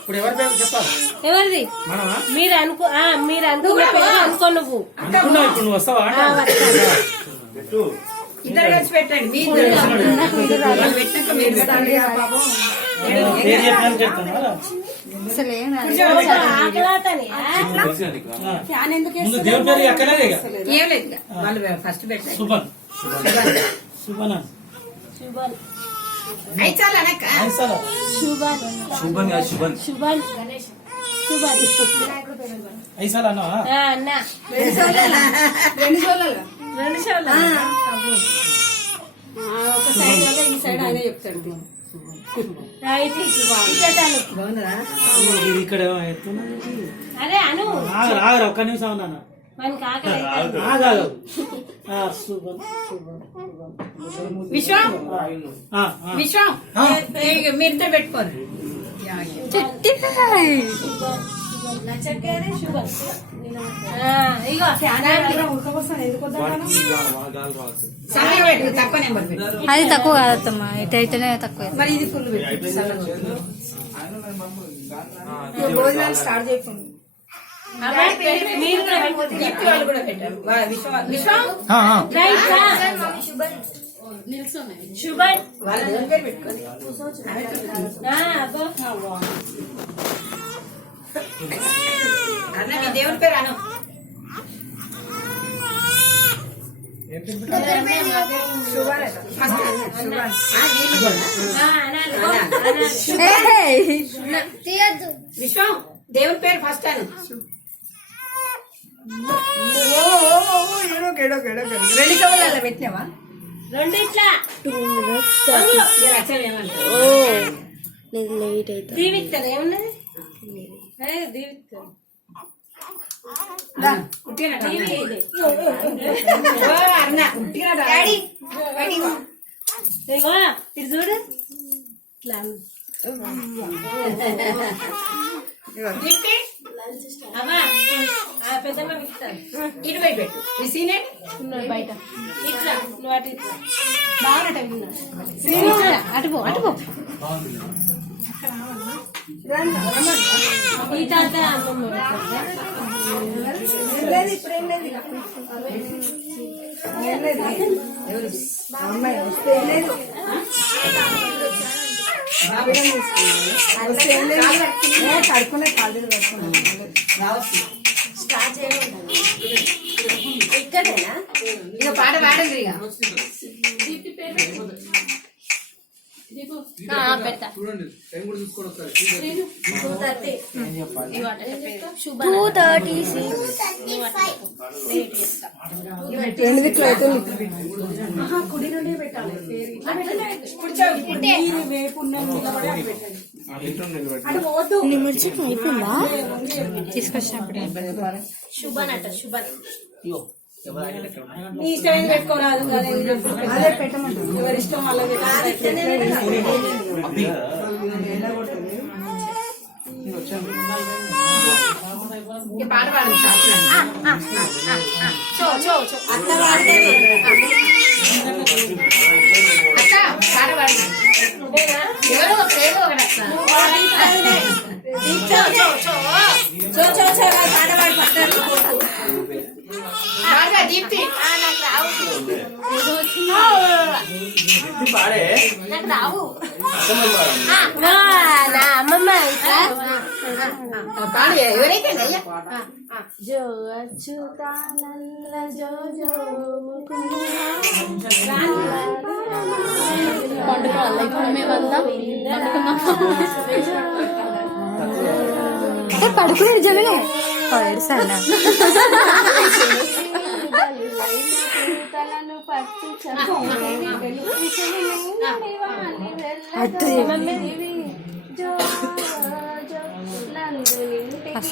ఇప్పుడు ఎవరి పేరు చెప్పాలి? ఎవరిది? మీరు అనుకున్న పేరు అనుకో. నువ్వు అనుకున్నావు, ఇప్పుడు నువ్వు వస్తావా? ఇద్దరు కలిసి పెట్టండి. దేవుని పేరు ఎక్కలేదు. ఏం లేదు, వాళ్ళు ఫస్ట్ పెట్టండి. శుభన్ శుభన్ శుభన్ శుభన్ శుభన్ శుభన్ శుభన్ ఐసాలా అన్న అన్న 2 షోలలో 2 షోలు ఒక సైడ్ వల్ల ఈ సైడ్ ఆయన చెప్తాడు. ఇక్కడ అదే అను ఆగరా ఒక్క నిమిషం అన్నా. విశ్వం విశ్వం మీరితో పెట్టుకోరు. అది తక్కువ కాదమ్మా, ఇటైతేనే తక్కువ. మరి ఇది ఫుల్ భోజనాలు స్టార్ట్ చేయకుండా వాళ్ళు కూడా పెట్టారు. విశ్వం శుభన్ వాళ్ళ దేవుని పేరు పెట్టుకోండి. అన్న మీ దేవుని పేరు అను. విశ్వం దేవుని పేరు ఫస్ట్ అను. 2 షోలలో పెట్టినావా? 2 ఇట్లా దీవిస్తారు. ఏమన్నది? దీవిస్తారు. ఇది చూడు ఇట్లా పెద్దమ్మ ఇస్తారు. ఇటు బయట పెట్టు. ఈ సీనే ఉన్నాడు బయట. ఇట్లా నువ్వు అటు ఇట్లా బాగా అటుపో అటుపో. ఈ తాత అమ్మమ్మ కడుకునే కాదు స్టార్ట్ చేయడం. ఇక్కడేనా ఇక పాట పాడండి. పెడతా చూడండి, టైం కూడా చూసుకోండి ఒకసారి. 2:30 కుడి నుండి పెట్టాలి. నిమిషం అయిపోయిందా? తీసుకొచ్చినప్పుడు శుభన్ అట శుభన్. నీ ఇష్టం పెట్టుకోరాదు. అదే పెట్టమంటారు. ఎవరి ఇష్టం వాళ్ళకి. పాట పాడండి. అత్త పాడితే అత్త పాట పాడండి. ఎవరు ఏదో ఒకటి పాట పాడి పట్టారు. దీప్తి నాకు రావు. నాకు రావు. నా అమ్మమ్మ పాడు ఎవరైతే జో అచ్యుతానంద జో జో పడుకునే నిజమే పడేసాను. తలను పట్టి అట్టు